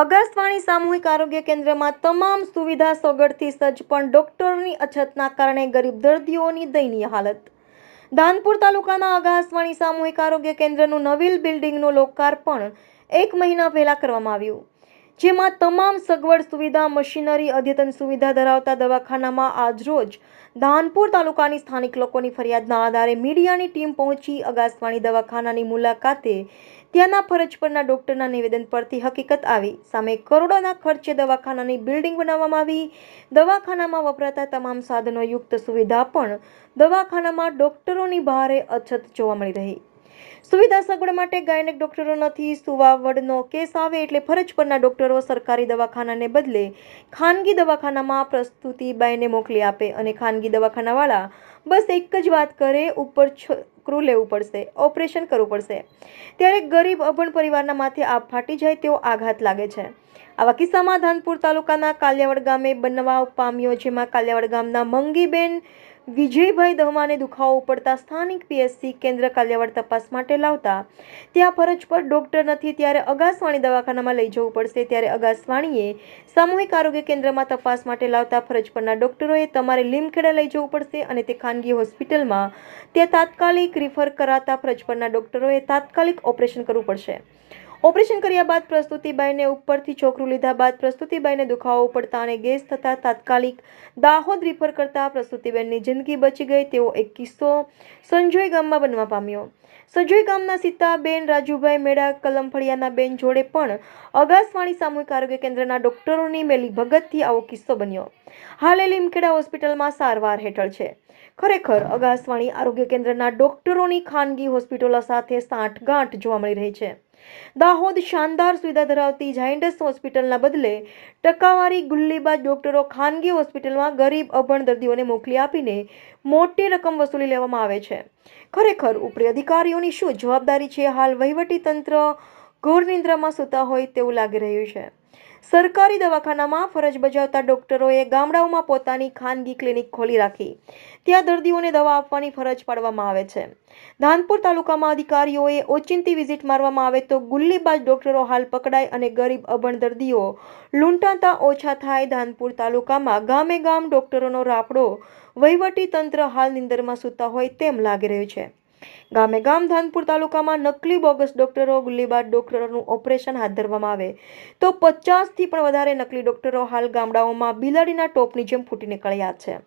અગાસવાણી સામૂહિક આરોગ્ય કેન્દ્રમાં તમામ સુવિધા સગવડથી સજ્જ પણ ડોક્ટરોની અછતના કારણે ગરીબ દર્દીઓની દયનીય હાલત. ધાનપુર તાલુકાના અગાસવાણી સામૂહિક આરોગ્ય કેન્દ્રનું નવીલ બિલ્ડિંગનું લોકાર્પણ એક મહિના પહેલા કરવામાં આવ્યું. જેમાં તમામ સગવડ સુવિધા, મશીનરી, અદ્યતન સુવિધા ધરાવતા દવાખાનામાં આજરોજ ધાનપુર તાલુકાની સ્થાનિક લોકોની ફરિયાદના આધારે મીડિયાની ટીમ પહોંચી અગાસવાણી દવાખાનાની મુલાકાતે. ત્યાંના ફરજ પરના ડોક્ટરના નિવેદન પરથી હકીકત આવી. સામે કરોડોના ખર્ચે દવાખાનાની બિલ્ડિંગ બનાવવામાં આવી. દવાખાનામાં વપરાતા તમામ સાધનો યુક્ત સુવિધા પણ દવાખાનામાં ડોક્ટરોની ભારે અછત જોવા મળી રહી. સુવિધા સગવડ માટે ગાયનેક ડોક્ટરો નથી સુવાવડનો કેસ આવે એટલે ફરજ પરના ડોક્ટરો સરકારી દવાખાનાને બદલે ખાનગી દવાખાનામાં પ્રસ્તુતિબાઈને મોકલી આપે અને ખાનગી દવાખાનાવાળા બસ એક જ વાત કરે, ઉપર છોકરું લેવું પડશે, ઓપરેશન કરવું પડશે. ત્યારે ગરીબ, અભણ પરિવારના માથે આ ફાટી જાય તેવો આઘાત લાગે છે. આવા કિસ્સામાં ધાનપુર તાલુકાના કાલિયાવાડ ગામે બનવા પામ્યો, જેમાં કાલિયાવાડ ગામના મંગીબેન વિજયભાઈ દહમાને દુખાવો ઉપડતા સ્થાનિક પીએસસી કેન્દ્ર કાલિયાવડ તપાસ માટે લાવતા. ત્યાં ફરજ પર ડોક્ટર નથી, ત્યારે અગાસવાણી દવાખાનામાં લઈ જવું પડશે. ત્યારે અગાસવાણીએ સામૂહિક આરોગ્ય કેન્દ્રમાં તપાસ માટે લાવતા ફરજ પરના ડોક્ટરોએ તમારે લીમખેડા લઈ જવું પડશે અને તે ખાનગી હોસ્પિટલમાં ત્યાં તાત્કાલિક રિફર કરાતા ફરજ પરના ડોક્ટરોએ તાત્કાલિક ઓપરેશન કરવું પડશે. ઓપરેશન કર્યા બાદ પ્રસ્તુતિબાઈને ઉપરથી છોકરું લીધા બાદ પ્રસ્તુતિબાઈને દુખાવો પડતા અને ગેસ થતાં તાત્કાલિક દાહોદ રિફર કરતા પ્રસ્તુતિબેનની જિંદગી બચી ગઈ. તેવો એક કિસ્સો સંજોય ગામમાં બનવા પામ્યો. સંજોય ગામના સીતાબેન, રાજુભાઈ મેળા કલમફળિયાના બેન જોડે પણ અગાસવાણી સામૂહિક આરોગ્ય કેન્દ્રના ડોક્ટરોની મેલી ભગતથી આવો કિસ્સો બન્યો. હાલ લીમખેડા હોસ્પિટલમાં સારવાર હેઠળ છે. ખરેખર અગાસવાણી આરોગ્ય કેન્દ્રના ડોક્ટરોની ખાનગી હોસ્પિટલો સાથે સાંઠગાંઠ જોવા મળી રહી છે. દાહોદ શાનદાર સુવિધા ધરાવતી જાયન્ટસ હોસ્પિટલના બદલે ટકાવારી ગુલ્લીબાજ ડોક્ટરો ખાનગી હોસ્પિટલમાં ગરીબ અભણ દર્દીઓને મોકલી આપીને મોટી રકમ વસૂલી લેવામાં આવે છે. ખરેખર ઉપરી અધિકારીઓની શું જવાબદારી છે? હાલ વહીવટી તંત્ર ઘોર નિંદ્રામાં સૂતા હોય તેવું લાગી રહ્યું છે. સરકારી દવાખાનામાં ફરજ બજાવતા ડોક્ટરોએ ગામડાઓમાં પોતાની ખાનગી ક્લિનિક ખોલી રાખી. ત્યાં દર્દીઓને દવા આપવાની ફરજ પાડવામાં આવે છે. ધાનપુર તાલુકામાં અધિકારીઓએ ઓચિંતી વિઝિટ મારવામાં આવે તો ગુલ્લીબાજ ડોક્ટરો હાલ પકડાય અને ગરીબ અભણ દર્દીઓ લૂંટાતા ઓછા થાય ધાનપુર તાલુકામાં. ગામે ગામ ડોક્ટરોનો રાપડો વહીવટી તંત્ર હાલ નિંદરમાં સૂતા હોય તેમ લાગી રહ્યું છે. ગામે ગામ ધાનપુર તાલુકામાં નકલી બોગસ ડોક્ટરો ગુલ્લીબાજ ડોક્ટરોનું ઓપરેશન હાથ ધરવામાં આવે. તો પચાસથી પણ વધારે નકલી ડોક્ટરો હાલ ગામડાઓમાં બિલાડીના ટોપની જેમ ફૂટી નીકળ્યા છે.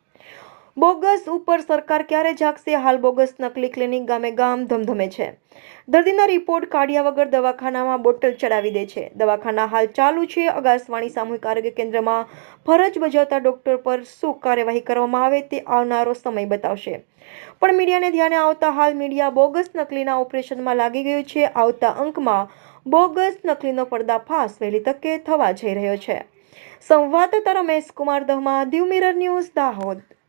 બોગસ ઉપર સરકાર ક્યારે જાગશે? હાલ બોગસ નકલી ક્લિનિક ગામે ગામ ધમધમે છે. દર્દીના રિપોર્ટ કાઢ્યા વગર દવાખાનામાં બોટલ ચડાવી દે છે. દવાખાના હાલ ચાલુ છે. અગાસવાણી સામૂહિક આરોગ્ય કેન્દ્રમાં ફરજ બજાવતા ડોક્ટર પર શું કાર્યવાહી કરવામાં આવે તે આવનારો સમય બતાવશે. પણ મીડિયાને ધ્યાને આવતા હાલ મીડિયા બોગસ નકલીના ઓપરેશનમાં લાગી ગયું છે. આવતા અંકમાં બોગસ નકલીનો પર્દાફાશ વહેલી તકે થવા જઈ રહ્યો છે. સંવાદદાતા રમેશ કુમાર દહમા દીવ મિરર ન્યૂઝ દાહોદ.